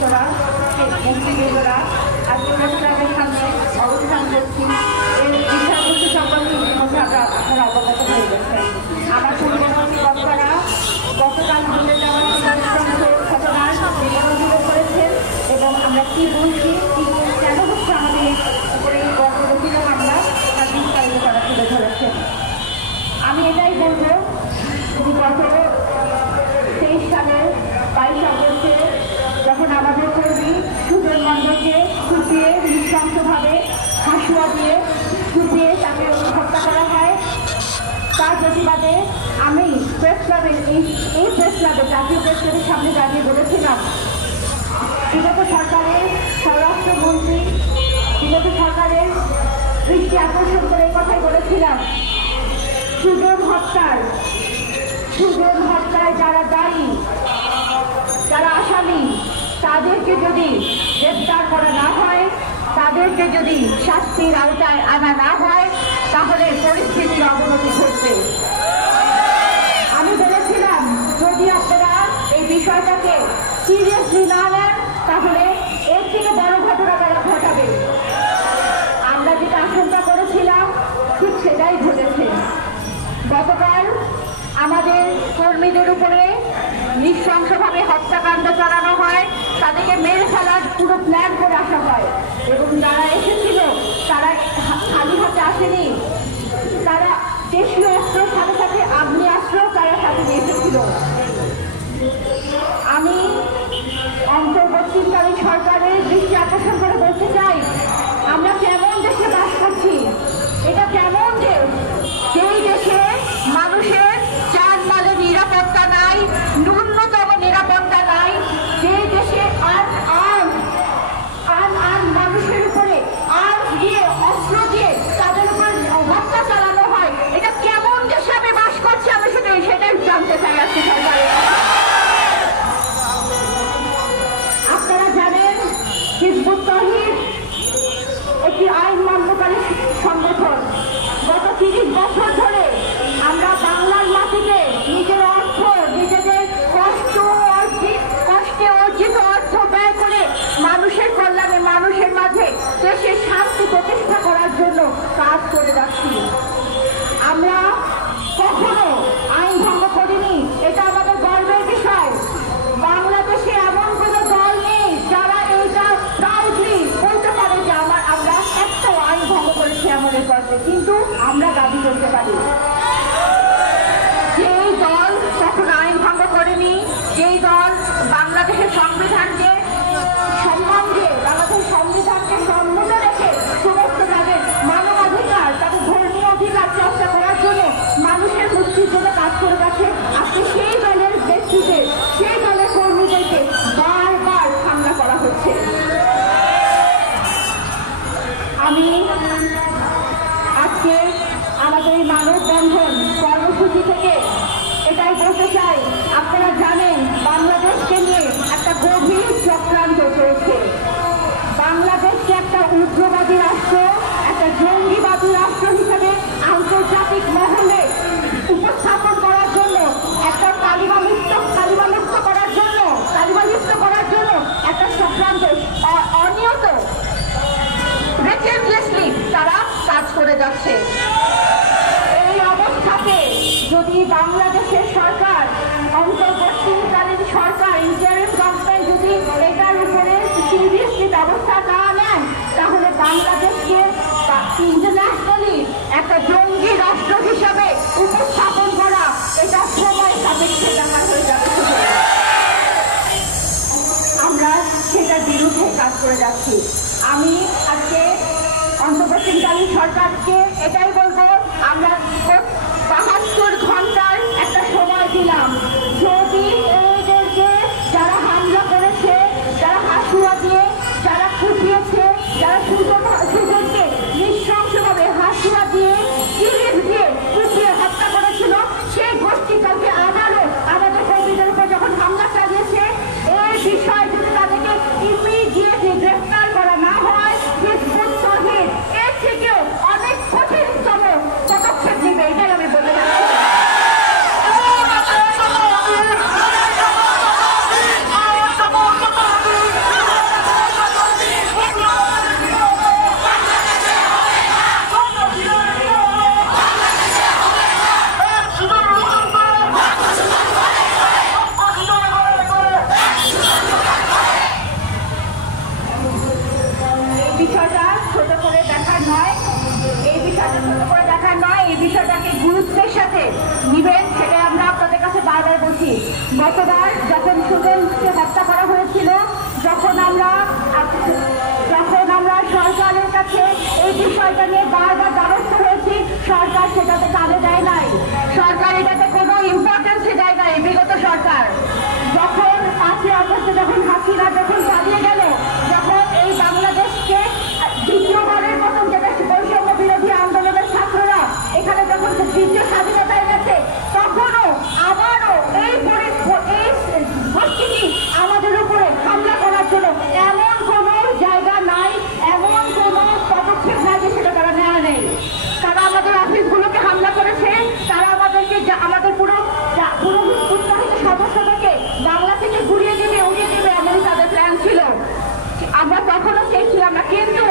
সদস্যরা মন্ত্রীবৃন্দরা আজকে প্রেস ক্লাবের সামনে অবস্থান করছি। এর বিষয়বস্তু সম্পর্কে ইতিমধ্যে আপনারা অবগত হয়ে গেছেন। আমার পূর্ববর্তী বক্তারা গতকাল ভুলে যাওয়ার ঘটনার বিবরণ করেছেন এবং আমরা কি বলছি কি কেন হচ্ছে আমাদের উপরে এই গণরচিত মামলা তার বিস্তারিত তারা তুলে ধরেছেন। আমি এটাই বলবো গত 23 সালের 22 আগস্টে যখন আমাদের কর্মী সুজন মণ্ডলকে কুপিয়ে নৃশংসভাবে হাসুয়া দিয়ে কুপিয়ে তাকে হত্যা করা হয়, তার প্রতিবাদে আমি প্রেস ক্লাবের এই প্রেস ক্লাবে জাতীয় প্রেস ক্লাবের সামনে দাঁড়িয়ে বলেছিলাম বিগত সরকারের স্বরাষ্ট্রমন্ত্রী বিগত সরকারের দৃষ্টি আকর্ষণ করে এই কথাই বলেছিলাম সুজন হত্যায় যারা দায়ী যারা আসামি তাদেরকে যদি গ্রেফতার করা না হয়, তাদেরকে যদি শাস্তির আওতায় আনা না হয়, তাহলে পরিস্থিতির অবনতি ঘটবে। আমি বলেছিলাম যদি আপনারা এই বিষয়টাকে সিরিয়াসলি না নেন তাহলে এর থেকে বড় ঘটনা তারা ঘটাবে। আমরা যেটা আশঙ্কা করেছিলাম ঠিক সেটাই ঘটেছে। গতকাল আমাদের কর্মীদের উপরে নৃশংসভাবে হত্যাকাণ্ড চালানো হয়, তাদেরকে মেরে ফেলার পুরো প্ল্যান করে আসা হয় এবং যারা এসেছিল তারা খালি হাতে আসেনি, তারা দেশীয় অস্ত্রের সাথে সাথে আগ্নেয়াস্ত্র তারা সাথে নিয়ে এসেছিল। আমি অন্তর্বর্তীকালীন সরকারের দৃষ্টি আকর্ষণ করে বলতে চাই আমরা কেমন দেশে বাস করছি। এটা কেমন দেশ যেই দেশে মানুষের জানমালের নিরাপত্তা নাই, ন্যূনতম নিরাপত্তা নাই, যে দেশে মানুষের উপরে দিয়ে অস্ত্র দিয়ে তাদের উপর হত্যা চালানো হয়। এটা কেমন দেশে আমি বাস করছি আমি সেটাই জানতে চাই আজকে সরকারের। আপনারা জানেন হিজবুত তাওহীদ একটি আইন মান্যকারী সংগঠন। গত 30 বছর ধরে আমরা বাংলার মাটিতে নিজের অর্থ নিজেদের কষ্টে অর্জিত অর্থ ব্যয় করে মানুষের কল্যাণে মানুষের মাঝে দেশের শান্তি প্রতিষ্ঠা করার জন্য কাজ করে যাচ্ছি। আমরা কখনো আইন ভঙ্গ করিনি, এটা আমাদের গর্বের বিষয়। বাংলাদেশে এমন কোন দল নেই যারা এইটা প্রাউডলি বলতে পারে যে আমরা একটা আইন ভঙ্গ করেছি আমাদের গর্বে, কিন্তু আমরা দাবি করতে পারি যেই দল কখনো আইন ভঙ্গ করেনি, যেই দল বাংলাদেশের সংবিধানকে সম্মান দিয়ে বাংলাদেশের সংবিধানকে সম্মত রেখে সমস্ত তাদের মানবাধিকার তাদের ধর্মীয় অধিকার চর্চা করার জন্য মানুষের মুক্তির জন্য কাজ করে গেছে, আজকে সেই দলের ব্যক্তিতে সেই দলের কর্মীদেরকে বারবার হামলা করা হচ্ছে। আমি আজকে আমাদের এই মানববন্ধন কর্মসূচি থেকে এটাই বলতে চাই, আপনারা জানেন বাংলাদেশকে নিয়ে একটা গভীর চক্রান্ত চলছে। বাংলাদেশকে একটা উগ্রবাদী রাষ্ট্র, একটা জঙ্গিবাদী রাষ্ট্র হিসেবে আন্তর্জাতিক মহলে উপস্থাপন করার জন্য, একটা তালিবানমুক্ত করার জন্য একটা চক্রান্ত অনিয়ত রেগুলারলি তারা কাজ করে যাচ্ছে। এই অবস্থাতে যদি বাংলাদেশের সরকার অন্তর্বর্তীকালীন সরকার ইন্টারিম গভর্নমেন্ট যদি এটার উপরে সিরিয়াসলি ব্যবস্থা না নেন তাহলে বাংলাদেশকে ইন্টারন্যাশনালি একটা জঙ্গি রাষ্ট্র হিসাবে উপস্থাপন করা এটা সময় সাপেক্ষে ব্যাপার হয়ে যাবে। আমরা সেটার বিরুদ্ধে কাজ করে যাচ্ছি। আমি আজকে অন্তর্বর্তীকালীন সরকারকে এটাই বলবো, আমরা 72 ঘন্টার একটা সময় দিলাম, যদি এদেরকে যারা হামলা করেছে, যারা হাসুয়া দিয়ে যারা কুপিয়েছে, যারা সুজনকে নৃশংসভাবে হাসুয়া দিয়ে সিরিজ দিয়ে কুপিয়ে হত্যা করেছিল, সেই গোষ্ঠী কাউকে আদালত আমাদের কর্মীদের উপর যখন হামলা চালিয়েছে এই বিষয়ে যদি তাদেরকে ইমিডিয়েটলি গ্রেফতার করা না হয়, হিজবুত তাওহীদ এর থেকেও অনেক কঠিনতম বিষয়টাকে গুরুত্বের সাথে নিবেন, সেটাই আমরা আপনাদের কাছে বারবার বলছি। গতবার যখন সুজনকে হত্যা করা হয়েছিল, যখন আমরা সরকারের কাছে এই বিষয়টা নিয়ে বারবার দ্বারস্থ হয়েছি, সরকার সেটাতে কাজে দেয় নাই, সরকার এটাতে কোনো ইম্পর্টেন্সই দেয় নাই। বিগত সরকার যখন 5ই আগস্টে যখন হাসিনা যখন পালিয়ে গেল, যখন এই বাংলাদেশকে দ্বিতীয়বারের মতন যেটা বৈষম্য বিরোধী আন্দোলনের ছাত্ররা এখানে যখন দ্বিতীয় স্বাধীনতা এনেছে, তখনও আবারও এই গোষ্ঠীটি আমাদের উপরে হামলা করার জন্য এমন কোনো জায়গা নাই, এমন কোনো পদক্ষেপ নাই যে সেটা তারা নেওয়া নেই। তারা আমাদের অফিসগুলোকে হামলা করেছে, তারা আমাদেরকে আমাদের পুরো উৎসাহিত সদস্যদেরকে বাংলা থেকে ঘুরিয়ে দেবে, উড়িয়ে দেবে, এমনই তাদের প্ল্যান ছিল। আমরা তখনও চেয়েছিলাম না, কিন্তু